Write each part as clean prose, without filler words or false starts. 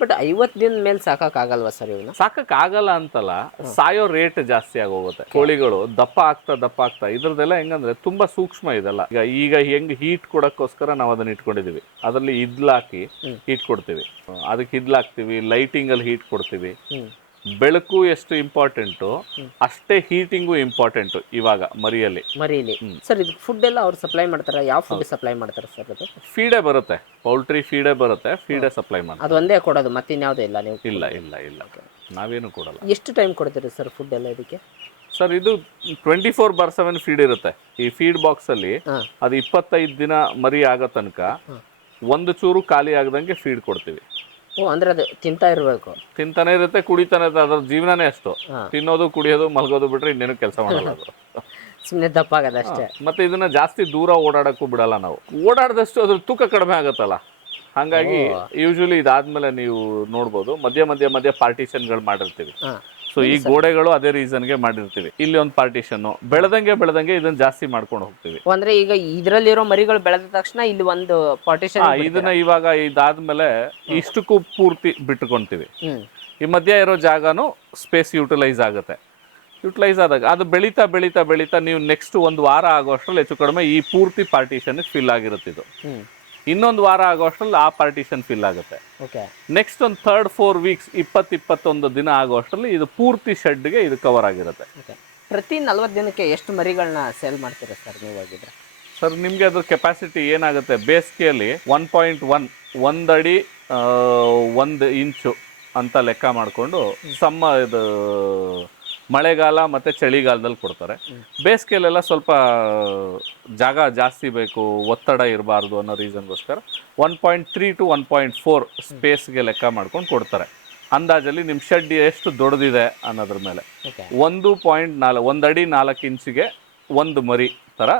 But 50 ದಿನದ ಮೇಲೆ ಸಾಕಾಗಲ್ವಾ sir ಇವನ್ನ? ಸಾಕಕ್ಕಾಗಲ್ಲ ಅಂತಲ್ಲ, ಸಾಯೋ ರೇಟ್ ಜಾಸ್ತಿ ಆಗೋಗುತ್ತೆ. ಕೋಳಿಗಳು ದಪ್ಪ ಆಗ್ತಾ ಇದ್ರದ್ದೆಲ್ಲ ಹೆಂಗಂದ್ರೆ ತುಂಬಾ ಸೂಕ್ಷ್ಮ ಇದೆಲ್ಲ. ಈಗ ಹೆಂಗ್ ಹೀಟ್ ಕೊಡಕ್ಕೋಸ್ಕರ ನಾವು ಅದನ್ನ ಇಟ್ಕೊಂಡಿದೀವಿ. ಅದರಲ್ಲಿ ಇದ್ಲಾಕಿ ಹೀಟ್ ಕೊಡ್ತೀವಿ, ಅದಕ್ಕೆ ಇದ್ಲಾಕ್ತಿವಿ, ಲೈಟಿಂಗ್ ಅಲ್ಲಿ ಹೀಟ್ ಕೊಡ್ತೀವಿ. ಬೆಳಕು ಎಷ್ಟು ಇಂಪಾರ್ಟೆಂಟು ಅಷ್ಟೇ ಹೀಟಿಂಗು ಇಂಪಾರ್ಟೆಂಟು ಇವಾಗ ಮರಿಯಲ್ಲಿ. ಸರ್ ಇದು ಫುಡ್ ಎಲ್ಲ ಅವ್ರು ಸಪ್ಲೈ ಮಾಡ್ತಾರೆ? ಯಾವ ಫುಡ್ ಸಪ್ಲೈ ಮಾಡ್ತಾರೆ ಸರ್? ಅದು ಫೀಡೇ ಬರುತ್ತೆ, ಪೌಲ್ಟ್ರಿ ಫೀಡೇ ಬರುತ್ತೆ, ಫೀಡೇ ಸಪ್ಲೈ ಮಾಡ್ತಾರೆ. ಅದು ಒಂದೇ ಕೊಡೋದು, ಮತ್ತೆ ಇನ್ಯಾವುದೂ ಇಲ್ಲ ನೀವು? ಇಲ್ಲ ನಾವೇನು ಕೊಡಲ್ಲ. ಎಷ್ಟು ಟೈಮ್ ಕೊಡ್ತೀರಿ ಸರ್ ಫುಡ್ ಎಲ್ಲ ಇದಕ್ಕೆ? ಸರ್ ಇದು 24/7 ಫೀಡ್ ಇರುತ್ತೆ. ಈ ಫೀಡ್ ಬಾಕ್ಸ್ ಅಲ್ಲಿ ಅದು 25 ದಿನ ಮರಿ ಆಗೋ ತನಕ ಒಂದು ಚೂರು ಖಾಲಿ ಆಗದಂಗೆ ಫೀಡ್ ಕೊಡ್ತೀವಿ. ಅಂದ್ರೆ ಅದು ತಿಂತಾನೆ ಇರುತ್ತೆ, ಕುಡಿತಾನೆ ಇರುತ್ತೆ. ಅದ್ರ ಜೀವನನೇ ಅಷ್ಟು, ತಿನ್ನೋದು, ಕುಡಿಯೋದು, ಮಲಗೋದು ಬಿಟ್ರೆ ಇನ್ನೇನು ಕೆಲಸ ಮಾಡಲ್ಲ ಅದು. ಸುಮ್ಮನೆ ದಪ್ಪ ಆಗದ ಅಷ್ಟೇ. ಮತ್ತೆ ಇದನ್ನ ಜಾಸ್ತಿ ದೂರ ಓಡಾಡಕ್ಕೂ ಬಿಡಲ್ಲ ನಾವು. ಓಡಾಡದಷ್ಟು ಅದ್ರ ತೂಕ ಕಡಿಮೆ ಆಗತ್ತಲ್ಲ, ಹಂಗಾಗಿ ಯೂಶಲಿ ಇದಾದ್ಮೇಲೆ ನೀವು ನೋಡ್ಬೋದು ಮಧ್ಯ ಪಾರ್ಟಿಷನ್ಗಳು ಮಾಡಿರ್ತೀವಿ. ಸೊ ಈ ಗೋಡೆಗಳು ಅದೇ ರೀಸನ್ಗೆ ಮಾಡಿರ್ತೀವಿ. ಇಲ್ಲಿ ಒಂದು ಪಾರ್ಟಿಷನ್ ಬೆಳೆದಂಗೆ ಇದನ್ನ ಜಾಸ್ತಿ ಮಾಡ್ಕೊಂಡು ಹೋಗ್ತೀವಿ. ಅಂದ್ರೆ ಈಗ ಇದ್ರಲ್ಲಿರೋ ಮರಿಗಳು ಬೆಳೆದ ತಕ್ಷಣ ಇಲ್ಲಿ ಒಂದು ಪಾರ್ಟಿಷನ್, ಇದನ್ನ ಇವಾಗ ಇದಾದ್ಮೇಲೆ ಇಷ್ಟಕ್ಕೂ ಪೂರ್ತಿ ಬಿಟ್ಕೊಂತೀವಿ. ಈ ಮಧ್ಯ ಇರೋ ಜಾಗನು ಸ್ಪೇಸ್ ಯುಟಿಲೈಸ್ ಆಗುತ್ತೆ. ಯುಟಿಲೈಸ್ ಆದಾಗ ಅದು ಬೆಳೀತಾ ನೀವು ನೆಕ್ಸ್ಟ್ ಒಂದು ವಾರ ಆಗೋಷ್ಟ್ರಲ್ಲಿ ಹೆಚ್ಚು ಕಡಿಮೆ ಈ ಪೂರ್ತಿ ಪಾರ್ಟಿಷನ್ ಫಿಲ್ ಆಗಿರುತ್ತೆ. ಇದು ಇನ್ನೊಂದು ವಾರ ಆಗೋಷ್ಟ್ರಲ್ಲಿ ಆ ಪಾರ್ಟಿಷನ್ ಫಿಲ್ ಆಗುತ್ತೆ. ನೆಕ್ಸ್ಟ್ ಒಂದು 3-4 ವೀಕ್ಸ್ 20-21 ದಿನ ಆಗೋಷ್ಟ್ರಲ್ಲಿ ಇದು ಪೂರ್ತಿ ಶೆಡ್ಗೆ ಇದು ಕವರ್ ಆಗಿರುತ್ತೆ. ಪ್ರತಿ 40 ದಿನಕ್ಕೆ ಎಷ್ಟು ಮರಿಗಳನ್ನ ಸೇಲ್ ಮಾಡ್ತೀರಾ ಸರ್ ನೀವು ಆಗಿದ್ರೆ? ಸರ್ ನಿಮಗೆ ಅದ್ರ ಕೆಪಾಸಿಟಿ ಏನಾಗುತ್ತೆ, ಬೇಸಿಗೆಯಲ್ಲಿ 1.1 1 ಅಡಿ 1 ಇಂಚು ಅಂತ ಲೆಕ್ಕ ಮಾಡಿಕೊಂಡು ಇದು ಮಳೆಗಾಲ ಮತ್ತು ಚಳಿಗಾಲದಲ್ಲಿ ಕೊಡ್ತಾರೆ. ಬೇಸಿಗೆಯಲ್ಲೆಲ್ಲ ಸ್ವಲ್ಪ ಜಾಗ ಜಾಸ್ತಿ ಬೇಕು, ಒತ್ತಡ ಇರಬಾರ್ದು ಅನ್ನೋ ರೀಸನ್ಗೋಸ್ಕರ 1.3 to 1.4 ಸ್ಪೇಸ್ಗೆ ಲೆಕ್ಕ ಮಾಡ್ಕೊಂಡು ಕೊಡ್ತಾರೆ. ಅಂದಾಜಲ್ಲಿ ನಿಮ್ಮ ಶೆಡ್ ಎಷ್ಟು ದೊಡ್ಡದಿದೆ ಅನ್ನೋದ್ರ ಮೇಲೆ 1 ಅಡಿ 4 ಇಂಚಿಗೆ 1 ಮರಿ ಥರ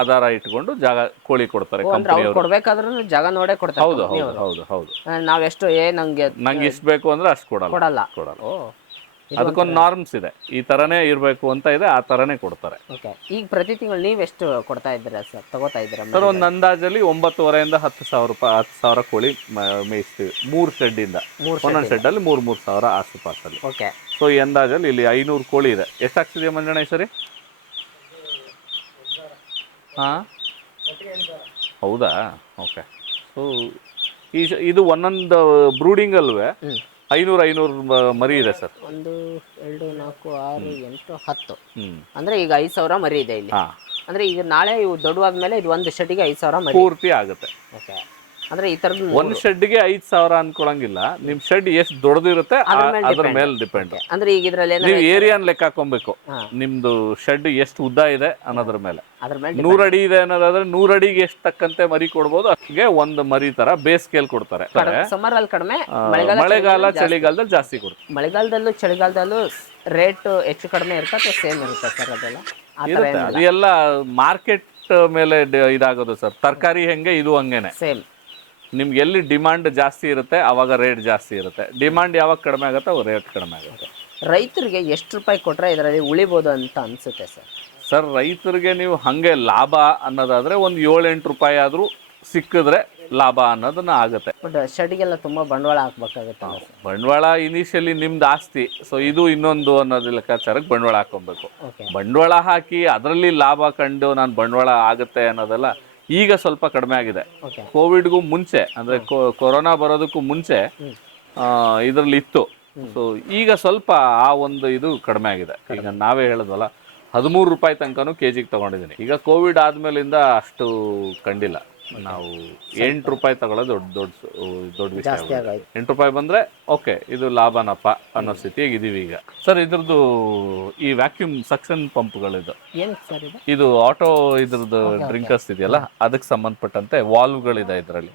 ಆಧಾರ ಇಟ್ಕೊಂಡು ಜಾಗ ಕೋಳಿ ಕೊಡ್ತಾರೆ ಕಂಪನಿಯವರು. ಕೊಡ್ಬೇಕಾದ್ರೂ ಜಾಗ ನೋಡೇ ಕೊಡ್ತಾರೆ. ಹೌದು. ನಾವೆಷ್ಟು ನಂಗೆ ಇಷ್ಟು ಬೇಕು ಅಂದ್ರೆ ಅಷ್ಟು ಕೊಡಲ್ಲ. ಅದಕ್ಕೊಂದು ನಾರ್ಮ್ಸ್ ಇದೆ, ಈ ತರನೇ ಇರಬೇಕು ಅಂತ ಇದೆ, ಆ ತರನೇ ಕೊಡ್ತಾರೆ. ಈಗ ಪ್ರತಿ ತಿಂಗಳು ನೀವೆಷ್ಟು ಕೊಡ್ತಾ ಇದ್ದೀರಾ ಸರ್, ತಗೋತಾ ಇದ್ದೀರಾ ಸರ್? ಒಂದು ಅಂದಾಜಲ್ಲಿ 9,500 ಇಂದ 10,000 ಕೋಳಿ ಮೇಯಿಸ್ತೀವಿ 3 ಶೆಡ್ಡಿಂದ. ಒಂದೊಂದು ಶೆಡ್ಡಲ್ಲಿ 3,000 ಆಸುಪಾಸಲ್ಲಿ. ಸೊ ಈ ಅಂದಾಜಲ್ಲಿ ಇಲ್ಲಿ 500 ಕೋಳಿ ಇದೆ. ಎಷ್ಟಾಗ್ತಿದೆಯಾ ಮಂಜಣ್ಣ ಈ ಸರಿ? ಹೌದಾ? ಓಕೆ. ಸೊ ಇದು ಒಂದೊಂದು ಬ್ರೂಡಿಂಗ್ ಅಲ್ವೇ 500 ಮರಿ ಇದೆ ಸರ್. 1 2 4 6 8 10. ಅಂದ್ರೆ ಈಗ 5,000 ಮರಿ ಇದೆ ಇಲ್ಲಿ. ಅಂದ್ರೆ ಈಗ ನಾಳೆ ಇವು ದೊಡ್ಡವಾದ್ಮೇಲೆ ಇದು ಒಂದು ಶೆಡ್ಗೆ 5,000 ಮರಿ ಪೂರ್ತಿ ಆಗುತ್ತೆ. ಅಂದ್ರೆ ಈ ತರದ್ದು ಒಂದು ಶೆಡ್ಗೆ 5,000 ಅನ್ಕೊಳಂಗಿಲ್ಲ. ನಿಮ್ ಶೆಡ್ ಎಷ್ಟು ದೊಡ್ಡದಿರುತ್ತೆ ಅದ್ರ ಮೇಲೆ ಡಿಪೆಂಡ್. ಅಂದ್ರೆ ಈಗ ಇದ್ರಲ್ಲಿ ನೀವು ಏರಿಯಾನ್ ಲೆಕ್ಕ ಹಾಕೊಬೇಕು, ನಿಮ್ದು ಶೆಡ್ ಎಷ್ಟು ಉದ್ದ ಇದೆ ಅನ್ನೋದ್ರ ಮೇಲೆ. 100 ಅಡಿ ಇದೆ ಅನ್ನೋದಾದ್ರೆ 100 ಅಡಿಗೆ ಎಷ್ಟು ತಕ್ಕಂತೆ ಮರಿ ಕೊಡ್ಬೋದು. ಅಷ್ಟಿಗೆ ಒಂದು ಮರಿ ತರ ಬೇಸಿಗೆಲ್ ಕೊಡ್ತಾರೆ. ಸಮ್ಮರ್ ಅಲ್ಲಿ ಕಡಿಮೆ, ಮಳೆಗಾಲ ಚಳಿಗಾಲದಲ್ಲಿ ಜಾಸ್ತಿ ಕೊಡ್ತಾರೆ. ಮಳೆಗಾಲದಲ್ಲೂ ಚಳಿಗಾಲದಲ್ಲೂ ರೇಟ್ ಹೆಚ್ಚು ಕಡಿಮೆ ಇರುತ್ತೆ, ಸೇಮ್ ಇರುತ್ತೆ ಸರ್? ಅದೆಲ್ಲ ಮಾರ್ಕೆಟ್ ಮೇಲೆ ಇದಾಗೋದು ಸರ್. ತರಕಾರಿ ಹೆಂಗೆ ಇದು ಹಂಗೇನೆ ಸೇಮ್. ನಿಮ್ಗೆ ಎಲ್ಲಿ ಡಿಮಾಂಡ್ ಜಾಸ್ತಿ ಇರುತ್ತೆ ಅವಾಗ ರೇಟ್ ಜಾಸ್ತಿ ಇರುತ್ತೆ. ಡಿಮಾಂಡ್ ಯಾವಾಗ ಕಡಿಮೆ ಆಗುತ್ತೆ ಅವಾಗ ರೇಟ್ ಕಡಿಮೆ ಆಗುತ್ತೆ. ರೈತರಿಗೆ ಎಷ್ಟು ರೂಪಾಯಿ ಕೊಟ್ರೆ ಇದರಲ್ಲಿ ಉಳಿಬೋದು ಅಂತ ಅನ್ಸುತ್ತೆ ಸರ್? ಸರ್ ರೈತರಿಗೆ ನೀವು ಹಂಗೆ ಲಾಭ ಅನ್ನೋದಾದ್ರೆ ಒಂದು 7-8 ರೂಪಾಯಿ ಆದ್ರೂ ಸಿಕ್ಕಿದ್ರೆ ಲಾಭ ಅನ್ನೋದನ್ನ ಆಗುತ್ತೆ. ಬಟ್ ಶೆಡ್ಗೆಲ್ಲ ತುಂಬಾ ಬಂಡವಾಳ ಹಾಕ್ಬೇಕಾಗುತ್ತೆ. ಬಂಡವಾಳ ಇನಿಷಿಯಲಿ ನಿಮ್ದು ಆಸ್ತಿ, ಸೊ ಇದು ಇನ್ನೊಂದು ಅನ್ನೋದು ಲೆಕ್ಕಾಚಾರಕ್ಕೆ ಬಂಡವಾಳ ಹಾಕೊಬೇಕು. ಬಂಡವಾಳ ಹಾಕಿ ಅದರಲ್ಲಿ ಲಾಭ ಕಂಡು ನಾನು ಬಂಡವಾಳ ಆಗುತ್ತೆ ಅನ್ನೋದೆಲ್ಲ ಈಗ ಸ್ವಲ್ಪ ಕಡಿಮೆ ಆಗಿದೆ. ಕೋವಿಡ್ಗೂ ಮುಂಚೆ ಅಂದ್ರೆ ಕೊರೋನಾ ಬರೋದಕ್ಕೂ ಮುಂಚೆ ಇದರಲ್ಲಿ ಇತ್ತು. ಸೊ ಈಗ ಸ್ವಲ್ಪ ಆ ಒಂದು ಇದು ಕಡಿಮೆ ಆಗಿದೆ. ಈಗ ನಾವೇ ಹೇಳಿದ್ವಲ್ಲ 13 ರೂಪಾಯಿ ತನಕನೂ ಕೆಜಿಗೆ ತಗೊಂಡಿದ್ದೀನಿ. ಈಗ ಕೋವಿಡ್ ಆದ್ಮೇಲಿಂದ ಅಷ್ಟು ಕಂಡಿಲ್ಲ. ನಾವು 8 ರೂಪಾಯಿ ತಗೊಳ್ಳೋದು ದೊಡ್ಡ ವಿಷಯ. 8 ರೂಪಾಯಿ ಬಂದ್ರೆ ಓಕೆ ಇದು ಲಾಭನಪ್ಪ ಅನ್ನೋ ಸ್ಥಿತಿಯಾಗಿ ಇದೀವಿ ಈಗ. ಸರ್ ಇದ್ರದ್ದು ಈ ವ್ಯಾಕ್ಯೂಮ್ ಸಕ್ಷನ್ ಪಂಪ್ಗಳಿದು ಇದು ಆಟೋ ಇದ್ರದ್ದು ಡ್ರಿಂಕರ್ಸ್ ಇದೆಯಲ್ಲ ಅದಕ್ಕೆ ಸಂಬಂಧಪಟ್ಟಂತೆ ವಾಲ್ವ್ಗಳಿದೆ ಇದರಲ್ಲಿ.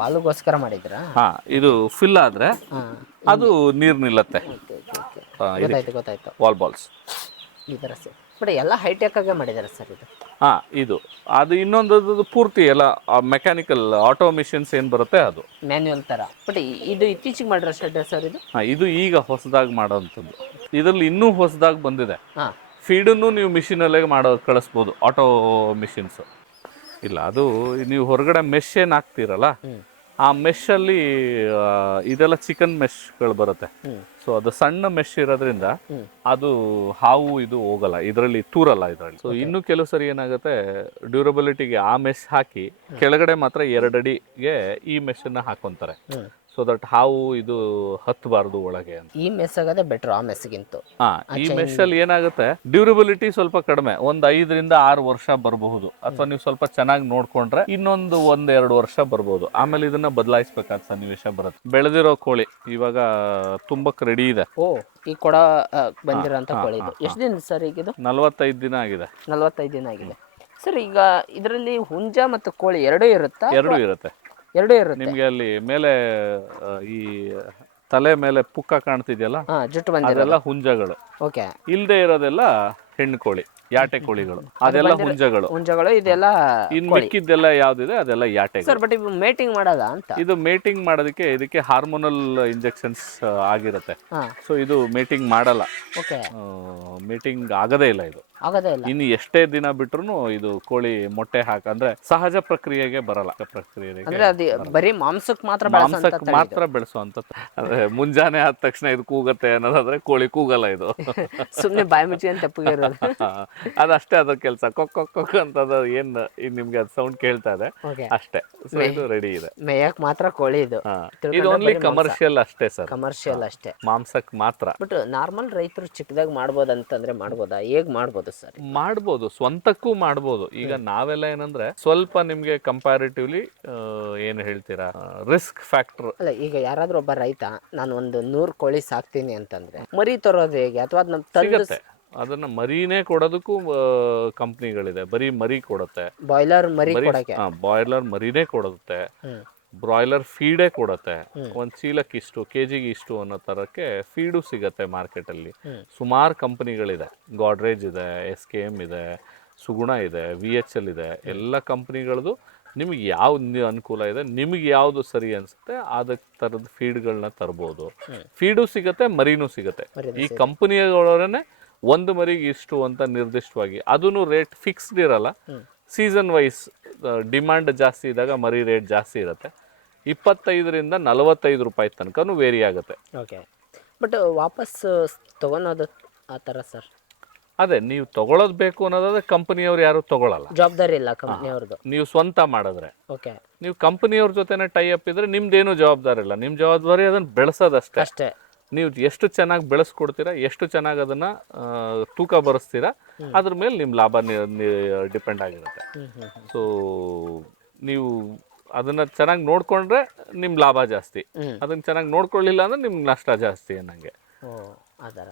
ವಾಲ್ವ್ಗೋಸ್ಕರ ಮಾಡಿದ್ರಾ? ಇದು ಫಿಲ್ ಆದ್ರೆ ಅದು ನೀರು ನಿಲ್ಲತ್ತೆ. ಗೊತ್ತಾಯ್ತು. ವಾಲ್ ಬಾಲ್ಸ್ ಈ ತರ ಸರ್. ಬಟ್ ಎಲ್ಲ ಹೈಟೆಕ್ ಆಗಿ ಮಾಡಿದ್ದಾರೆ ಸರ್ ಇದು. ಇದು ಅದು ಇನ್ನೊಂದು ಪೂರ್ತಿ ಎಲ್ಲ ಮೆಕ್ಯಾನಿಕಲ್ ಆಟೋ ಮಿಷನ್ಸ್ ಏನ್ ಬರುತ್ತೆ ಅದು ಮ್ಯಾನ್ಯುಯಲ್ ತರ. ಬಟ್ ಇದು ಇತ್ತೀಚೆಗೆ ಮಾಡಿರೋ ಶೆಡ್ ಸರ್ ಇದು? ಇದು ಈಗ ಹೊಸದಾಗಿ ಮಾಡೋಂಥದ್ದು. ಇದರಲ್ಲಿ ಇನ್ನೂ ಹೊಸದಾಗಿ ಬಂದಿದೆ. ಫೀಡನ್ನು ನೀವು ಮಿಷಿನ್ ಅಲ್ಲೇ ಕಳಿಸ್ಬೋದು, ಆಟೋ ಮಿಷಿನ್ಸ್ ಇಲ್ಲ. ಅದು ನೀವು ಹೊರಗಡೆ ಮೆಶ್ ಏನ್ ಹಾಕ್ತಿರಲ್ಲ ಆ ಮೆಶಲ್ಲಿ ಇದೆಲ್ಲ ಚಿಕನ್ ಮೆಶ್ಗಳು ಬರುತ್ತೆ. ಸೊ ಅದು ಸಣ್ಣ ಮೆಶ್ ಇರೋದ್ರಿಂದ ಅದು ಹಾವು ಇದು ಹೋಗಲ್ಲ, ಇದರಲ್ಲಿ ತೂರಲ್ಲ ಇದರಲ್ಲಿ. ಸೊ ಇನ್ನು ಕೆಲವು ಸರಿ ಏನಾಗುತ್ತೆ, ಡ್ಯೂರಬಿಲಿಟಿಗೆ ಆ ಮೆಶ್ ಹಾಕಿ ಕೆಳಗಡೆ ಮಾತ್ರ 2 ಅಡಿಗೆ ಈ ಮೆಶ್ ಅನ್ನ ಹಾಕೊಂತಾರೆ, ಸೊ ದಟ್ ಹಾವು ಇದು ಹತ್ತಬಾರ್ದು ಒಳಗೆ ಅಂತ. ಈ ಮೆಸ್ ಆಗೋದೇ ಬೆಟರ್ ಆ ಮೆಸ್ಗಿಂತ. ಈ ಮೆಶ್ ಅಲ್ಲಿ ಏನಾಗುತ್ತೆ, ಡ್ಯೂರಬಿಲಿಟಿ ಸ್ವಲ್ಪ ಕಡಿಮೆ, 5 ರಿಂದ 6 ವರ್ಷ ಬರಬಹುದು, ಅಥವಾ ನೀವು ಸ್ವಲ್ಪ ಚೆನ್ನಾಗಿ ನೋಡ್ಕೊಂಡ್ರೆ ಇನ್ನೊಂದು 1-2 ವರ್ಷ ಬರ್ಬೋದು. ಆಮೇಲೆ ಇದನ್ನ ಬದಲಾಯಿಸಬೇಕಾದ ಸನ್ನಿವೇಶ ಬರುತ್ತೆ. ಬೆಳೆದಿರೋ ಕೋಳಿ ಇವಾಗ ತುಂಬಕ್ ರೆಡಿ ಇದೆ. ಓ, ಈ ಕೊಡ ಬಂದಿರೋಂಥ ಕೋಳಿ ಇದು ಎಷ್ಟು ದಿನ ಸರ್ ಈಗ ಇದು? 45 ದಿನ ಆಗಿದೆ. 45 ದಿನ ಆಗಿದೆ ಸರ್. ಈಗ ಇದರಲ್ಲಿ ಹುಂಜ ಮತ್ತು ಕೋಳಿ ಎರಡೂ ಇರುತ್ತಾ? ಎರಡೂ ಇರುತ್ತೆ. ಎರಡೂ ಇರುತ್ತೆ. ನಿಮ್ಗೆ ಅಲ್ಲಿ ಮೇಲೆ ಈ ತಲೆ ಮೇಲೆ ಪುಕ್ಕ ಕಾಣ್ತಿದ್ಯಲ್ಲ, ಜುಟ್ಟು ಬಂದಿರೋದು ಅದೆಲ್ಲ ಹುಂಜಗಳು. ಓಕೆ. ಇಲ್ದೇ ಇರೋದೆಲ್ಲ ಹೆಣ್ಣು ಕೋಳಿ, ಯಾಟೆ ಕೋಳಿಗಳು, ಅದೆಲ್ಲ ಹುಂಜಗಳು. ಹುಂಜಗಳು ಇದೆಲ್ಲ. ಇನ್ ಮಿಕ್ಕಿದ್ದೆಲ್ಲ ಯಾವ್ದಿದೆ ಅದೆಲ್ಲ ಯಾಟೆ ಸರ್. ಬಟ್ ಇದು ಮೇಟಿಂಗ್ ಮಾಡಲ್ಲ ಅಂತ? ಇದು ಮೇಟಿಂಗ್ ಮಾಡೋದಕ್ಕೆ ಇದಕ್ಕೆ ಹಾರ್ಮೋನಲ್ ಇಂಜೆಕ್ಷನ್ಸ್ ಆಗಿರುತ್ತೆ. ಸೊ ಇದು ಮೇಟಿಂಗ್ ಮಾಡಲ್ಲ. ಓಕೆ. ಮೇಟಿಂಗ್ ಆಗದೇ ಇಲ್ಲ, ಇದು ಆಗದೇ ಇಲ್ಲ. ಇನ್ನು ಎಷ್ಟೇ ದಿನ ಬಿಟ್ರು ಇದು ಕೋಳಿ ಮೊಟ್ಟೆ ಅಂದ್ರೆ ಸಹಜ ಪ್ರಕ್ರಿಯೆಗೆ ಬರಲ್ಲ. ಪ್ರಕ್ರಿಯೆಗೆ ಅಂದ್ರೆ ಅದು ಬರೀ ಮಾಂಸಕ್ಕೆ ಮಾತ್ರ ಬೆಳೆಸುವಂತ. ಅಂದ್ರೆ ಮುಂಜಾನೆ ಆದ ತಕ್ಷಣ ಇದು ಕೂಗತ್ತೆ ಅನ್ನೋದಾದ್ರೆ ಕೋಳಿ ಕೂಗಲ್ಲ, ಇದು ಸುಮ್ನೆ ಬಾಯಿ ಮುಚ್ಚಿ ಅಂತ ತಪ್ಪಿರೋದು. ಅದಷ್ಟೇ ಅದ್ರ ಕೆಲಸ. ಕೊಕ್ ಅಂತ ಏನ್ ನಿಮ್ಗೆ ಅದು ಸೌಂಡ್ ಕೇಳ್ತಾ ಇದೆ ಅಷ್ಟೇ. ಸೊ ಇದು ರೆಡಿ ಇದೆ. ಮೇಯಕ್ ಮಾತ್ರ ಕೋಳಿ ಇದು. ಇದು ಓನ್ಲಿ ಕಮರ್ಷಿಯಲ್ ಅಷ್ಟೇ ಸರ್, ಕಮರ್ಷಿಯಲ್ ಅಷ್ಟೇ, ಮಾಂಸಕ್ ಮಾತ್ರ. ಬಟ್ ನಾರ್ಮಲ್ ರೈತರು ಚಿಕ್ಕದಾಗಿ ಮಾಡ್ಬೋದಂತಂದ್ರೆ ಮಾಡ್ಬೋದಾ? ಹೇಗ್ ಮಾಡ್ಬೋದು ಸರ್? ಮಾಡ್ಬೋದು, ಸ್ವಂತಕ್ಕೂ ಮಾಡ್ಬೋದು. ಈಗ ನಾವೆಲ್ಲ ಏನಂದ್ರೆ ಸ್ವಲ್ಪ ನಿಮ್ಗೆ ಕಂಪ್ಯಾರಿಟಿವ್ಲಿ ಏನ್ ಹೇಳ್ತೀರಾ, ರಿಸ್ಕ್ ಫ್ಯಾಕ್ಟರ್. ಅಲ್ಲ, ಈಗ ಯಾರಾದ್ರೂ ಒಬ್ಬ ರೈತ ನಾನು ಒಂದು 100 ಕೋಳಿ ಸಾಕ್ತೀನಿ ಅಂತಂದ್ರೆ ಮರಿ ತರೋದು ಹೇಗೆ? ಅಥವಾ ಸಿಗತ್ತೆ, ಅದನ್ನ ಮರಿನೇ ಕೊಡೋದಕ್ಕೂ ಕಂಪ್ನಿಗಳಿದೆ. ಬರೀ ಮರಿ ಕೊಡುತ್ತೆ, ಬಾಯ್ಲರ್ ಮರಿ ಕೊಡಕ್ಕೆ. ಬಾಯ್ಲರ್ ಮರಿನೇ ಕೊಡುತ್ತೆ, ಬ್ರಾಯ್ಲರ್ ಫೀಡೇ ಕೊಡುತ್ತೆ. ಒಂದ್ ಚೀಲಕ್ಕೆ ಇಷ್ಟು, ಕೆಜಿಗೆ ಇಷ್ಟು ಅನ್ನೋ ತರಕ್ಕೆ ಫೀಡು ಸಿಗತ್ತೆ ಮಾರ್ಕೆಟ್ ಅಲ್ಲಿ. ಸುಮಾರು ಕಂಪನಿಗಳಿದೆ. ಗಾಡ್ರೇಜ್ ಇದೆ, SKM ಇದೆ, ಸುಗುಣ ಇದೆ, VHL ಇದೆ. ಎಲ್ಲ ಕಂಪನಿಗಳದು ನಿಮ್ಗೆ ಯಾವ್ದು ಅನುಕೂಲ ಇದೆ, ನಿಮ್ಗೆ ಯಾವ್ದು ಸರಿ ಅನ್ಸುತ್ತೆ ಅದಕ್ಕೆ ತರದ ಫೀಡ್ಗಳನ್ನ ತರ್ಬೋದು. ಫೀಡು ಸಿಗತ್ತೆ, ಮರಿನೂ ಸಿಗತ್ತೆ. ಈ ಕಂಪನಿಗಳವರೇನೆ ಒಂದು ಮರಿಗೆ ಇಷ್ಟು ಅಂತ ನಿರ್ದಿಷ್ಟವಾಗಿ, ಅದನ್ನು ರೇಟ್ ಫಿಕ್ಸ್ಡ್ ಇರಲ್ಲ. ಸೀಸನ್ ವೈಸ್ ಡಿಮ್ಯಾಂಡ್ ಜಾಸ್ತಿ ಇದ್ದಾಗ ಮರಿ ರೇಟ್ ಜಾಸ್ತಿ ಇರುತ್ತೆ. 25 ರಿಂದ 45 ರೂಪಾಯಿ ತನಕನೂ ವೇರಿ ಆಗುತ್ತೆ. ಓಕೆ. ಬಟ್ ವಾಪಸ್ ತಗೊಳೋದು ಆ ಥರ ಸರ್? ಅದೇ, ನೀವು ತಗೊಳ್ಳೋದು ಬೇಕು ಅನ್ನೋದಾದ್ರೆ ಕಂಪನಿಯವ್ರು ಯಾರು ತಗೊಳ್ಳಲ್ಲ, ಜವಾಬ್ದಾರಿ ಇಲ್ಲ ಕಂಪನಿಯವ್ರದ್ದು. ನೀವು ಸ್ವಂತ ಮಾಡಿದ್ರೆ. ಓಕೆ. ನೀವು ಕಂಪನಿಯವ್ರ ಜೊತೆನೆ ಟೈ ಅಪ್ ಇದ್ರೆ ನಿಮ್ದೇನು ಜವಾಬ್ದಾರಿ ಇಲ್ಲ. ನಿಮ್ ಜವಾಬ್ದಾರಿ ಅದನ್ನ ಬೆಳೆಸೋದಷ್ಟೇ ಅಷ್ಟೇ. ನೀವು ಎಷ್ಟು ಚೆನ್ನಾಗಿ ಬೆಳೆಸ್ಕೊಡ್ತೀರಾ, ಎಷ್ಟು ಚೆನ್ನಾಗಿ ಅದನ್ನ ತೂಕ ಬರೆಸ್ತೀರಾ, ಅದ್ರ ಮೇಲೆ ನಿಮ್ಮ ಲಾಭ ಡಿಪೆಂಡ್ ಆಗಿರುತ್ತೆ. ಸೊ ನೀವು ಅದನ್ನ ಚೆನ್ನಾಗಿ ನೋಡ್ಕೊಂಡ್ರೆ ನಿಮ್ ಲಾಭ ಜಾಸ್ತಿ, ಅದನ್ನ ಚೆನ್ನಾಗಿ ನೋಡ್ಕೊಳ್ಳಿಲ್ಲ ಅಂದ್ರೆ ನಿಮ್ಗೆ ನಷ್ಟ ಜಾಸ್ತಿ ಅನ್ನಂಗೆ. ಅದರ.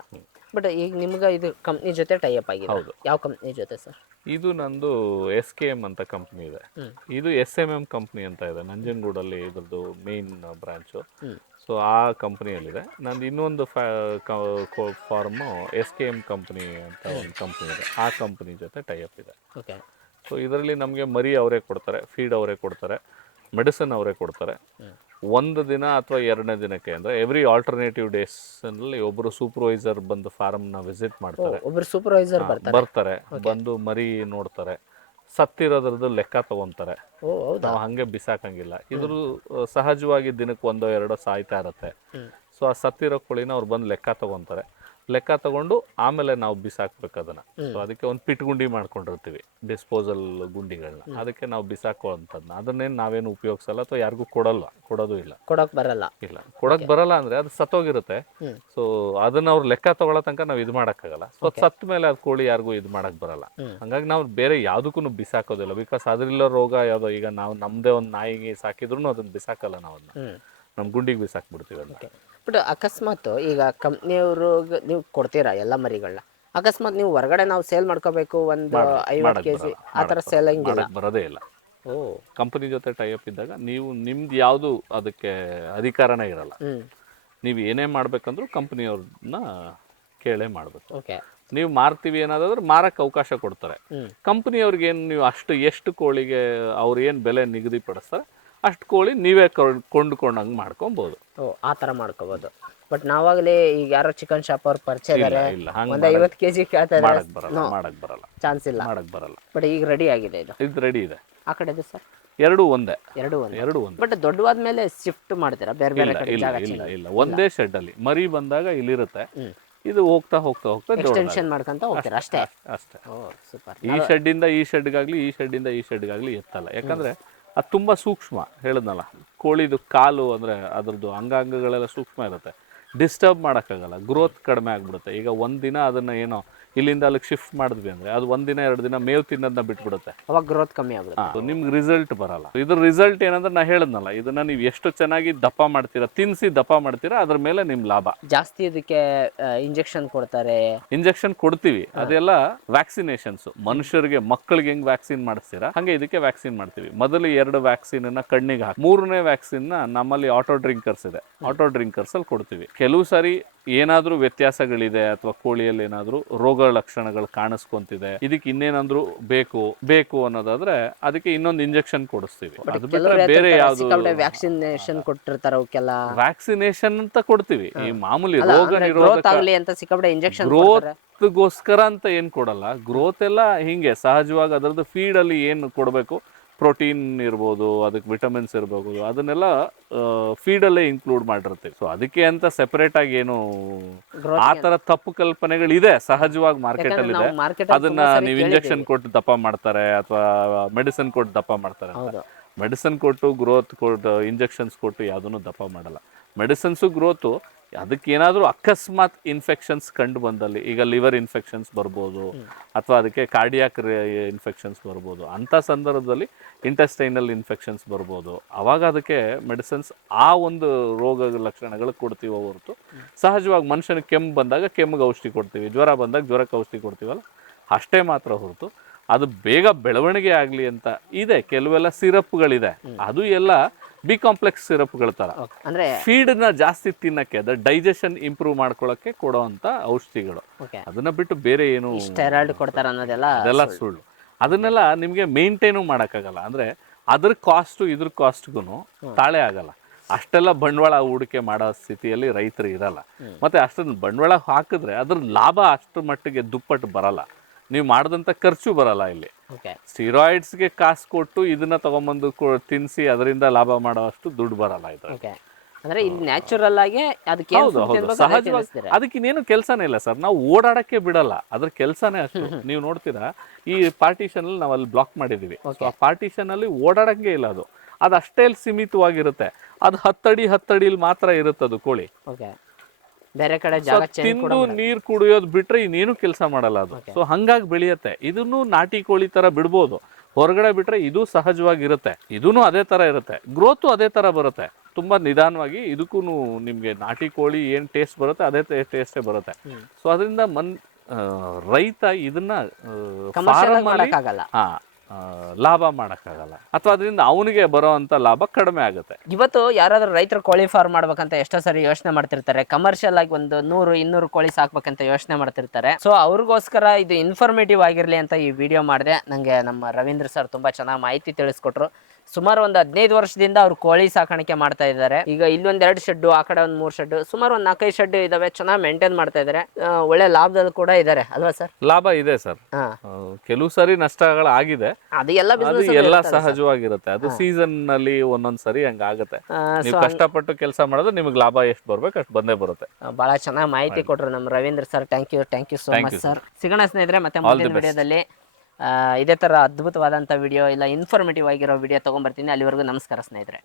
ಬಟ್ ಈಗ ನಿಮ್ಗೆ ಇದು ಕಂಪ್ನಿ ಜೊತೆ ಟೈ ಅಪ್ ಆಗಿದೆ? ಹೌದು. ಯಾವ ಕಂಪ್ನಿ ಜೊತೆ ಸರ್? ಇದು ನಂದು SKM ಅಂತ ಕಂಪ್ನಿ ಇದೆ. ಇದು SMM ಕಂಪ್ನಿ ಅಂತ ಇದೆ ನಂಜನಗೂಡಲ್ಲಿ, ಇದ್ರದ್ದು ಮೇನ್ ಬ್ರಾಂಚು. ಸೊ ಆ ಕಂಪ್ನಿಯಲ್ಲಿದೆ. ನಂದು ಇನ್ನೊಂದು ಫಾರ್ಮು SKM ಕಂಪ್ನಿ ಅಂತ ಒಂದು ಕಂಪ್ನಿ ಇದೆ, ಆ ಕಂಪ್ನಿ ಜೊತೆ ಟೈ ಅಪ್ ಇದೆ. ಓಕೆ. ಸೊ ಇದರಲ್ಲಿ ನಮಗೆ ಮರಿ ಅವರೇ ಕೊಡ್ತಾರೆ, ಫೀಡ್ ಅವರೇ ಕೊಡ್ತಾರೆ, ಮೆಡಿಸಿನ್ ಅವರೇ ಕೊಡ್ತಾರೆ. 1 ದಿನ ಅಥವಾ 2ನೇ ದಿನಕ್ಕೆ ಅಂದ್ರೆ ಎವ್ರಿ ಆಲ್ಟರ್ನೇಟಿವ್ ಡೇಸ್ ಅಲ್ಲಿ ಒಬ್ಬರು ಸೂಪರ್ವೈಸರ್ ಬಂದು ಫಾರ್ಮ್ ನ ವಿಸಿಟ್ ಮಾಡ್ತಾರೆ. ಒಬ್ಬರು ಸೂಪರ್ವೈಸರ್ ಬರ್ತಾರೆ, ಬಂದು ಮರಿ ನೋಡ್ತಾರೆ, ಸತ್ತಿರೋದ್ರದ್ದು ಲೆಕ್ಕ ತಗೊಂತಾರೆ. ನಾವು ಹಂಗೆ ಬಿಸಾಕಂಗಿಲ್ಲ. ಇದ್ರ ಸಹಜವಾಗಿ ದಿನಕ್ಕೆ 1-2 ಸಾಯ್ತಾ ಇರತ್ತೆ. ಸೊ ಆ ಸತ್ತಿರೋ ಕೋಳಿನ ಅವ್ರು ಬಂದು ಲೆಕ್ಕ ತಗೊಂತಾರೆ. ಲೆಕ್ಕ ತಗೊಂಡು ಆಮೇಲೆ ನಾವು ಬಿಸಾಕ್ಬೇಕು ಅದನ್ನ. ಸೊ ಅದಕ್ಕೆ ಒಂದು ಪಿಟ್ ಗುಂಡಿ ಮಾಡ್ಕೊಂಡಿರ್ತೀವಿ, ಡಿಸ್ಪೋಸಲ್ ಗುಂಡಿಗಳನ್ನ. ಅದಕ್ಕೆ ನಾವು ಬಿಸಾಕುವಂಥದ್ನ ಅದನ್ನೇನು ನಾವೇನು ಉಪಯೋಗಿಸಲ್ಲ ಅಥವಾ ಯಾರಿಗೂ ಕೊಡೋದು ಇಲ್ಲ. ಕೊಡಕ್ ಬರಲ್ಲ. ಇಲ್ಲ, ಕೊಡಕ್ ಬರಲ್ಲ ಅಂದ್ರೆ ಅದು ಸತ್ತೋಗಿರುತ್ತೆ. ಸೊ ಅದನ್ನ ಅವ್ರು ಲೆಕ್ಕ ತಗೊಳ್ಳೋ ತನಕ ನಾವು ಇದು ಮಾಡಕ್ಕಾಗಲ್ಲ. ಸೊ ಸತ್ತ ಮೇಲೆ ಅದು ಕೋಳಿ ಯಾರಿಗೂ ಇದು ಮಾಡಕ್ ಬರಲ್ಲ. ಹಂಗಾಗಿ ನಾವು ಬೇರೆ ಯಾವ್ದಕ್ಕೂ ಬಿಸಾಕೋದಿಲ್ಲ. ಬಿಕಾಸ್ ಅದ್ರಿಲ್ಲ ರೋಗ ಯಾವ್ದೋ, ಈಗ ನಾವು ನಮ್ದೇ ಒಂದು ನಾಯಿಗೆ ಸಾಕಿದ್ರು ಅದನ್ನ ಬಿಸಾಕಲ್ಲ, ನಾವು ಅದನ್ನ ನಮ್ ಗುಂಡಿಗೆ ಬಿಸಾಕ್ಬಿಡ್ತೀವಿ ಅದನ್ನ. ಬಟ್ ಅಕಸ್ಮಾತ್ ಈಗ ಕಂಪ್ನಿಯವರು ನೀವು ಕೊಡ್ತೀರಾ ಎಲ್ಲ ಮರಿಗಳನ್ನ, ಅಕಸ್ಮಾತ್ ನೀವು ಹೊರಗಡೆ ನಾವು ಸೇಲ್ ಮಾಡ್ಕೋಬೇಕು ಒಂದು 50 kg ಆ ಥರ ಸೇಲ್ ಬರೋದೇ ಇಲ್ಲ. ಕಂಪನಿ ಜೊತೆ ಟೈ ಅಪ್ ಇದ್ದಾಗ ನೀವು ನಿಮ್ದು ಯಾವುದು ಅದಕ್ಕೆ ಅಧಿಕಾರನೇ ಇರಲ್ಲ. ನೀವು ಏನೇ ಮಾಡ್ಬೇಕಂದ್ರೂ ಕಂಪನಿಯವ್ರನ್ನ ಕೇಳೇ ಮಾಡ್ಬೇಕು. ಓಕೆ. ನೀವು ಮಾರ್ತೀವಿ ಏನಾದ್ರೆ ಮಾರಕ್ಕೆ ಅವಕಾಶ ಕೊಡ್ತಾರೆ. ಕಂಪನಿಯವ್ರಿಗೆ ಏನು ನೀವು ಎಷ್ಟು ಕೋಳಿಗೆ ಅವ್ರು ಏನು ಬೆಲೆ ನಿಗದಿಪಡಿಸ್ತಾರೆ ಅಷ್ಟು ಕೋಳಿ ನೀವೇ ಕೊಂಡ್ಕೊಂಡಂಗೆ ಮಾಡ್ಕೊಬೋದು. ಆ ಥರ ಮಾಡ್ಕೋಬೋದು. ಬಟ್ ನಾವಾಗಲೇ ಈಗ ಯಾರೋ ಚಿಕನ್ ಶಾಪ್ ಅವ್ರು ಪರಿಚಯ ಇದ್ದಾರೆ, ಒಂದು 50 kg ಕೇಳ್ತಾರೆ, ಮಾಡಕ್ ಬರಲ್ಲ, ಚಾನ್ಸ್ ಇಲ್ಲ, ಮಾಡಕ್ ಬರಲ್ಲ. ಬಟ್ ಈಗ ರೆಡಿ ಆಗಿದೆ, ಇದು ರೆಡಿ ಇದೆ. ಆ ಕಡೆದು ಸರ್ ಎರಡು ಒಂದೇ. ಎರಡು ಒಂದು. ಎರಡು ಒಂದೇ. ಬಟ್ ದೊಡ್ಡವಾದ್ಮೇಲೆ ಶಿಫ್ಟ್ ಮಾಡ್ತೀರಾ ಬೇರೆ ಬೇರೆ ಕಡೆ ಇಲ್ಲ ಜಾಗ ಇಲ್ಲ ಇಲ್ಲ, ಒಂದೇ ಶೆಡ್ ಅಲ್ಲಿ ಮರಿ ಬಂದಾಗ ಇಲ್ಲಿರುತ್ತೆ. ಇದು ಹೋಗ್ತಾ ಹೋಗ್ತಾ ಹೋಗ್ತಾ ಎಕ್ಸ್ಟೆನ್ಷನ್ ಮಾಡ್ಕೊಂತ ಹೋಗ್ತೀರಾ ಅಷ್ಟೇ? ಅಷ್ಟೇ. ಓ ಸೂಪರ್. ಈ ಶೆಡ್ಡಿಂದ ಈ ಶೆಡ್ಗಾಗ್ಲಿ ಈ ಶೆಡ್ಡಿಂದ ಈ ಶೆಡ್ಗಾಗ್ಲಿ ಎತ್ತಲ್ಲ. ಯಾಕಂದ್ರೆ ಅದು ತುಂಬಾ ಸೂಕ್ಷ್ಮ. ಹೇಳಿದ್ನಲ್ಲ, ಕೋಳಿದು ಕಾಲು ಅಂದ್ರೆ ಅದ್ರದ್ದು ಅಂಗಾಂಗಗಳೆಲ್ಲ ಸೂಕ್ಷ್ಮ ಇರುತ್ತೆ. ಡಿಸ್ಟರ್ಬ್ ಮಾಡೋಕ್ಕಾಗಲ್ಲ, ಗ್ರೋತ್ ಕಡಿಮೆ ಆಗ್ಬಿಡುತ್ತೆ. ಈಗ ಒಂದಿನ ಅದನ್ನ ಏನೋ ಇಲ್ಲಿಂದ ಅಲ್ಲಿಗೆ ಶಿಫ್ಟ್ ಮಾಡಿದ್ವಿ ಅಂದ್ರೆ ಅದು ಒಂದಿನ ಎರಡು ದಿನ ಮೇವು ತಿನ್ನೋದನ್ನ ಬಿಟ್ಬಿಡುತ್ತೆ. ಅವಾಗ ಗ್ರೋತ್ ಕಮ್ಮಿ ಆಗುತ್ತೆ, ನಿಮ್ಗೆ ರಿಸಲ್ಟ್ ಬರಲ್ಲ. ಇದ್ರ ರಿಸಲ್ಟ್ ಏನಂದ್ರೆ ನಾ ಹೇಳದ್ನಲ್ಲ, ಇದನ್ನ ನೀವು ಎಷ್ಟು ಚೆನ್ನಾಗಿ ದಪ್ಪ ಮಾಡ್ತೀರಾ, ತಿನ್ಸಿ ದಪ್ಪ ಮಾಡ್ತೀರಾ, ಅದ್ರ ಮೇಲೆ ನಿಮ್ ಲಾಭ ಜಾಸ್ತಿ. ಇದಕ್ಕೆ ಇಂಜೆಕ್ಷನ್ ಕೊಡ್ತಾರೆ? ಇಂಜೆಕ್ಷನ್ ಕೊಡ್ತೀವಿ, ಅದೆಲ್ಲ ವ್ಯಾಕ್ಸಿನೇಷನ್ಸ್. ಮನುಷ್ಯರಿಗೆ ಮಕ್ಕಳಿಗೆ ಹೆಂಗ್ ವ್ಯಾಕ್ಸಿನ್ ಮಾಡಿಸ್ತೀರಾ ಹಂಗೆ ಇದಕ್ಕೆ ವ್ಯಾಕ್ಸಿನ್ ಮಾಡ್ತೀವಿ. ಮೊದಲು 2 ವ್ಯಾಕ್ಸಿನ್ ಕಣ್ಣಿಗೆ ಹಾಕಿ, 3ನೇ ವ್ಯಾಕ್ಸಿನ್ ನಮ್ಮಲ್ಲಿ ಆಟೋ ಡ್ರಿಂಕರ್ಸ್ ಇದೆ, ಆಟೋ ಡ್ರಿಂಕರ್ಸ್ ಅಲ್ಲಿ ಕೊಡ್ತೀವಿ. ಕೆಲವು ಸಾರಿ ಏನಾದ್ರೂ ವ್ಯತ್ಯಾಸಗಳಿದೆ ಅಥವಾ ಕೋಳಿಯಲ್ಲಿ ಏನಾದ್ರೂ ರೋಗ ಲಕ್ಷಣಗಳು ಕಾಣಿಸ್ಕೊಂತಿದೆ, ಇದಕ್ಕೆ ಇನ್ನೇನಾದ್ರೂ ಬೇಕು ಅನ್ನೋದಾದ್ರೆ ಅದಕ್ಕೆ ಇನ್ನೊಂದು ಇಂಜೆಕ್ಷನ್ ಕೊಡಿಸ್ತೀವಿ. ಅದು ಬಿಟ್ಟರೆ ಬೇರೆ ಯಾವ್ದು ವ್ಯಾಕ್ಸಿನೇಷನ್ ಕೊಟ್ಟಿರ್ತಾರೆ ಅವಕ್ಕೆಲ್ಲ ವ್ಯಾಕ್ಸಿನೇಷನ್ ಅಂತ ಕೊಡ್ತೀವಿ. ಈ ಮಾಮೂಲಿ ರೋಗ ನಿರೋಧಕ ಅಂತ ಸಿಕ್ಕಾಪಟ್ಟೆ ಇಂಜೆಕ್ಷನ್ ಗ್ರೋತ್ಗೋಸ್ಕರ ಅಂತ ಏನ್ ಕೊಡಲ್ಲ. ಗ್ರೋತ್ ಎಲ್ಲ ಹಿಂಗೆ ಸಹಜವಾಗಿ ಅದರದ್ದು ಫೀಡ್ ಅಲ್ಲಿ ಏನು ಕೊಡಬೇಕು, ಪ್ರೋಟೀನ್ ಇರ್ಬೋದು, ಅದಕ್ಕೆ ವಿಟಮಿನ್ಸ್ ಇರ್ಬೋದು, ಅದನ್ನೆಲ್ಲ ಫೀಡಲ್ಲೇ ಇನ್ಕ್ಲೂಡ್ ಮಾಡಿರ್ತೀವಿ. ಸೊ ಅದಕ್ಕೆ ಅಂತ ಸೆಪರೇಟ್ ಆಗಿ ಏನು ಆ ತರ ತಪ್ಪು ಕಲ್ಪನೆಗಳಿದೆ ಸಹಜವಾಗಿ ಮಾರ್ಕೆಟ್ ಅಲ್ಲಿ ಇದೆ. ಅದನ್ನ ನೀವು ಇಂಜೆಕ್ಷನ್ ಕೊಟ್ಟು ದಪ್ಪ ಮಾಡ್ತಾರೆ ಅಥವಾ ಮೆಡಿಸಿನ್ ಕೊಟ್ಟು ದಪ್ಪ ಮಾಡ್ತಾರೆ ಅಂತ. ಮೆಡಿಸಿನ್ ಕೊಟ್ಟು ಗ್ರೋತ್ ಕೊಟ್ಟು ಇಂಜೆಕ್ಷನ್ಸ್ ಕೊಟ್ಟು ಯಾವುದನ್ನು ದಪ್ಪ ಮಾಡಲ್ಲ. ಮೆಡಿಸಿನ್ಸು ಗ್ರೋತು ಅದಕ್ಕೇನಾದರೂ ಅಕಸ್ಮಾತ್ ಇನ್ಫೆಕ್ಷನ್ಸ್ ಕಂಡು ಬಂದಲ್ಲಿ, ಈಗ ಲಿವರ್ ಇನ್ಫೆಕ್ಷನ್ಸ್ ಬರ್ಬೋದು ಅಥವಾ ಅದಕ್ಕೆ ಕಾರ್ಡಿಯಾಕ್ ಇನ್ಫೆಕ್ಷನ್ಸ್ ಬರ್ಬೋದು, ಅಂಥ ಸಂದರ್ಭದಲ್ಲಿ ಇಂಟೆಸ್ಟೈನಲ್ ಇನ್ಫೆಕ್ಷನ್ಸ್ ಬರ್ಬೋದು. ಅವಾಗ ಅದಕ್ಕೆ ಮೆಡಿಸಿನ್ಸ್ ಆ ಒಂದು ರೋಗ ಲಕ್ಷಣಗಳು ಕೊಡ್ತೀವೋ ಹೊರತು ಸಹಜವಾಗಿ ಮನುಷ್ಯನಿಗೆ ಕೆಮ್ಮು ಬಂದಾಗ ಕೆಮ್ಮಿಗೆ ಔಷಧಿ ಕೊಡ್ತೀವಿ, ಜ್ವರ ಬಂದಾಗ ಜ್ವರಕ್ಕೆ ಔಷಧಿ ಕೊಡ್ತೀವಲ್ಲ ಅಷ್ಟೇ ಮಾತ್ರ ಹೊರತು ಅದು ಬೇಗ ಬೆಳವಣಿಗೆ ಆಗಲಿ ಅಂತ ಇದೆ. ಕೆಲವೆಲ್ಲ ಸಿರಪ್ಗಳಿದೆ, ಅದು ಎಲ್ಲ ಬಿ ಕಾಂಪ್ಲೆಕ್ಸ್ ಸಿರಪ್ಗಳ ತರ, ಅಂದ್ರೆ ಫೀಡ್ನ ಜಾಸ್ತಿ ತಿನ್ನಕ್ಕೆ, ಅದ ಡೈಜೆಷನ್ ಇಂಪ್ರೂವ್ ಮಾಡ್ಕೊಳ್ಳೋಕೆ ಕೊಡುವಂತ ಔಷಧಿಗಳು. ಅದನ್ನ ಬಿಟ್ಟು ಬೇರೆ ಏನು ಸ್ಟೆರಾಯ್ಡ್ ಕೊಡ್ತಾರ ಅನ್ನೋದೆಲ್ಲ ಅದೆಲ್ಲ ಸುಳ್ಳು. ಅದನ್ನೆಲ್ಲ ನಿಮ್ಗೆ ಮೇಂಟೈನು ಮಾಡೋಕ್ಕಾಗಲ್ಲ. ಅಂದ್ರೆ ಅದ್ರ ಕಾಸ್ಟು ಇದ್ರ ಕಾಸ್ಟ್ಗೂ ತಾಳೆ ಆಗಲ್ಲ. ಅಷ್ಟೆಲ್ಲ ಬಂಡವಾಳ ಹೂಡಿಕೆ ಮಾಡೋ ಸ್ಥಿತಿಯಲ್ಲಿ ರೈತರು ಇರಲ್ಲ. ಮತ್ತೆ ಅಷ್ಟೊಂದು ಬಂಡವಾಳ ಹಾಕಿದ್ರೆ ಅದ್ರ ಲಾಭ ಅಷ್ಟು ಮಟ್ಟಿಗೆ ದುಪ್ಪಟ್ಟು ಬರಲ್ಲ, ನೀವು ಮಾಡಿದಂಥ ಖರ್ಚು ಬರಲ್ಲ. ಇಲ್ಲಿ ಸ್ಟೀರಾಯ್ಡ್ಸ್ಗೆ ಕಾಸು ಕೊಟ್ಟು ಇದನ್ನ ತಗೊಂಬಂದು ತಿನ್ನಿಸಿ ಅದರಿಂದ ಲಾಭ ಮಾಡೋ ಅಷ್ಟು ದುಡ್ಡು ಬರಲ್ಲ ಇದು. ಅಂದ್ರೆ ಇದು ನ್ಯಾಚುರಲ್ ಆಗಿ ಅದಕ್ಕೆ ಸಹಜವಾಗಿ ಅದಕ್ಕೆ ಇನ್ನೇನು ಕೆಲಸನೇ ಇಲ್ಲ ಸರ್. ನಾವು ಓಡಾಡಕ್ಕೆ ಬಿಡಲ್ಲ, ಅದ್ರ ಕೆಲಸನೇ ಅಷ್ಟು. ನೀವು ನೋಡ್ತೀರಾ ಈ ಪಾರ್ಟಿಷನ್ ಅಲ್ಲಿ ನಾವು ಅಲ್ಲಿ ಬ್ಲಾಕ್ ಮಾಡಿದೀವಿ, ಆ ಪಾರ್ಟಿಷನ್ ಅಲ್ಲಿ ಓಡಾಡಂಗೆ ಇಲ್ಲ. ಅದು ಅಷ್ಟೇ ಸೀಮಿತವಾಗಿರುತ್ತೆ. ಅದು 10 ಅಡಿ ಮಾತ್ರ ಇರುತ್ತೆ ಅದು ಕೋಳಿ. ಬೇರೆ ಕಡೆ ತಿಂದು ನೀರ್ ಕುಡಿಯೋದು ಬಿಟ್ರೆ ಇನ್ನೇನು ಕೆಲಸ ಮಾಡಲ್ಲ ಅದು. ಸೊ ಹಂಗಾಗಿ ಬೆಳೆಯುತ್ತೆ. ಇದನ್ನು ನಾಟಿ ಕೋಳಿ ತರ ಬಿಡ್ಬೋದು, ಹೊರಗಡೆ ಬಿಟ್ರೆ ಇದು ಸಹಜವಾಗಿರುತ್ತೆ, ಇದೂನು ಅದೇ ತರ ಇರುತ್ತೆ, ಗ್ರೋತು ಅದೇ ತರ ಬರುತ್ತೆ, ತುಂಬಾ ನಿಧಾನವಾಗಿ. ಇದಕ್ಕೂ ನಿಮ್ಗೆ ನಾಟಿ ಕೋಳಿ ಏನ್ ಟೇಸ್ಟ್ ಬರುತ್ತೆ ಅದೇ ಟೇಸ್ಟೇ ಬರುತ್ತೆ. ಸೊ ಅದರಿಂದ ರೈತ ಇದನ್ನ ಲಾಭ ಮಾಡಕ್ಕಾಗಲ್ಲ, ಅಥವಾ ಅದರಿಂದ ಅವನಿಗೆ ಬರೋ ಅಂತ ಲಾಭ ಕಡಿಮೆ ಆಗುತ್ತೆ. ಇವತ್ತು ಯಾರಾದ್ರೂ ರೈತರು ಕೋಳಿ ಫಾರ್ಮ್ ಮಾಡ್ಬೇಕಂತ ಎಷ್ಟೋ ಸರಿ ಯೋಚನೆ ಮಾಡ್ತಿರ್ತಾರೆ. ಕಮರ್ಷಿಯಲ್ ಆಗಿ ಒಂದು 100-200 ಕೋಳಿ ಸಾಕ್ಬೇಕಂತ ಯೋಚನೆ ಮಾಡ್ತಿರ್ತಾರೆ. ಸೊ ಅವ್ರಿಗೋಸ್ಕರ ಇದು ಇನ್ಫಾರ್ಮೇಟಿವ್ ಆಗಿರ್ಲಿ ಅಂತ ಈ ವಿಡಿಯೋ ಮಾಡಿದೆ. ನಂಗೆ ನಮ್ಮ ರವೀಂದ್ರ ಸರ್ ತುಂಬಾ ಚೆನ್ನಾಗಿ ಮಾಹಿತಿ ತಿಳಿಸ್ಕೊಟ್ರು. ಸುಮಾರು ಒಂದು 15 ವರ್ಷದಿಂದ ಅವ್ರು ಕೋಳಿ ಸಾಕಾಣಿಕೆ ಮಾಡ್ತಾ ಇದ್ದಾರೆ. ಈಗ ಇಲ್ಲೊಂದ್ 2 ಶೆಡ್, ಆ ಕಡೆ ಒಂದು 3 ಶೆಡ್, ಸುಮಾರು ಒಂದು 4-5 ಶೆಡ್ ಇದಾವೆ. ಚೆನ್ನಾಗಿ ಮೇಂಟೈನ್ ಮಾಡ್ತಾ ಇದ್ದಾರೆ, ಒಳ್ಳೆ ಲಾಭದಲ್ಲಿ ಕೂಡ ಇದ್ದಾರೆ ಅಲ್ವಾ ಸರ್? ಲಾಭ ಇದೆ ಸರ್. ಕೆಲವು ಸಾರಿ ನಷ್ಟಗಳಾಗಿದೆ, ಅದು ಎಲ್ಲ ಸಹಜವಾಗಿರುತ್ತೆ. ಅದು ಸೀಸನ್ ನಲ್ಲಿ ಒಂದೊಂದ್ ಸರಿ ಹಂಗಾಗುತ್ತೆ. ನೀವು ಕಷ್ಟಪಟ್ಟು ಕೆಲಸ ಮಾಡೋದು ನಿಮ್ಗೆ ಲಾಭ ಎಷ್ಟು ಬರ್ಬೇಕು ಅಷ್ಟು ಬಂದೇ ಬರುತ್ತೆ. ಬಹಳ ಚೆನ್ನಾಗಿ ಮಾಹಿತಿ ಕೊಟ್ರು ನಮ್ಮ Ravindra sir. Thank you so much sir. ಸಿಗೋಣ ಸ್ನೇಹಿತರೆ ಮತ್ತೆ ಮುಂದಿನ ವಿಡಿಯೋದಲ್ಲಿ ಇದೇ ತರ ಅದ್ಭುತವಾದಂಥ ವಿಡಿಯೋ ಇಲ್ಲ ಇನ್ಫಾರ್ಮೇಟಿವ್ ಆಗಿರೋ ವಿಡಿಯೋ ತೊಗೊಂಡ್ಬರ್ತೀನಿ. ಅಲ್ಲಿವರೆಗೂ ನಮಸ್ಕಾರ ಸ್ನೇಹಿತರೆ.